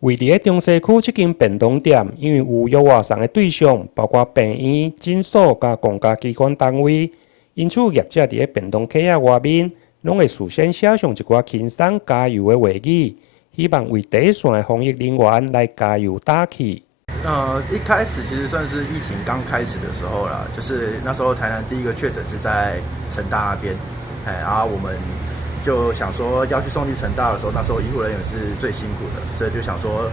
位伫中西区这间便当店，因为有约外送的对象，包括病院、诊所甲公家机关单位，因此业者伫便当盒仔外面，拢会事先写上一寡轻松加油的话语，希望为第一线的防疫人员来加油打气。一开始其实算是疫情刚开始的时候啦，就是那时候台南第一个确诊是在成大那边，然后我们就想说要去送去成大的时候，那时候医护人员是最辛苦的，所以就想说，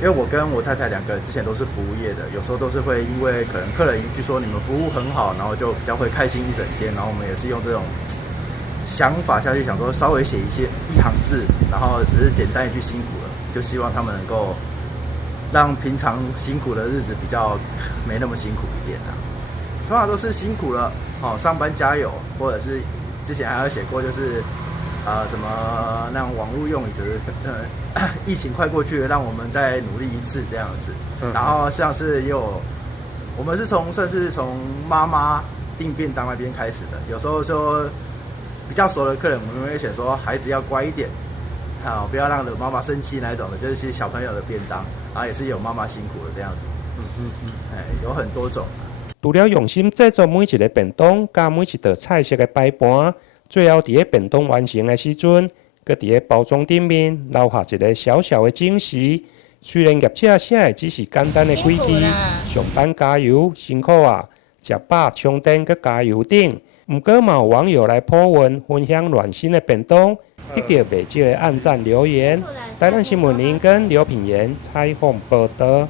因为我跟我太太两个人之前都是服务业的，有时候都是会因为可能客人一句说你们服务很好，然后就比较会开心一整天，然后我们也是用这种想法下去想说稍微写一行字，然后只是简单一句辛苦了，就希望他们能够让平常辛苦的日子比较没那么辛苦一点啊。通常都是辛苦了，上班加油，或者是之前还有写过，就是怎么那种网络用语，就是疫情快过去了，让我们再努力一次这样子。然后像是我们是算是从妈妈订便当那边开始的，有时候就比较熟的客人，我们会写说孩子要乖一点。不要让惹妈妈生气那一种的，就是其实小朋友的便当，然后也是有妈妈辛苦的这样子。有很多种。除了用心制作每一个便当，加每一道菜色的摆盘，最后伫便当完成的时阵，搁伫包装顶面留下一个小小的惊喜。虽然业者写的只是简单的几句，上班加油，辛苦啊，食饱充电搁加油等。不过嘛有网友来po文分享暖心的便当。得到不少的按赞留言。台南新闻林跟刘品言采访报道。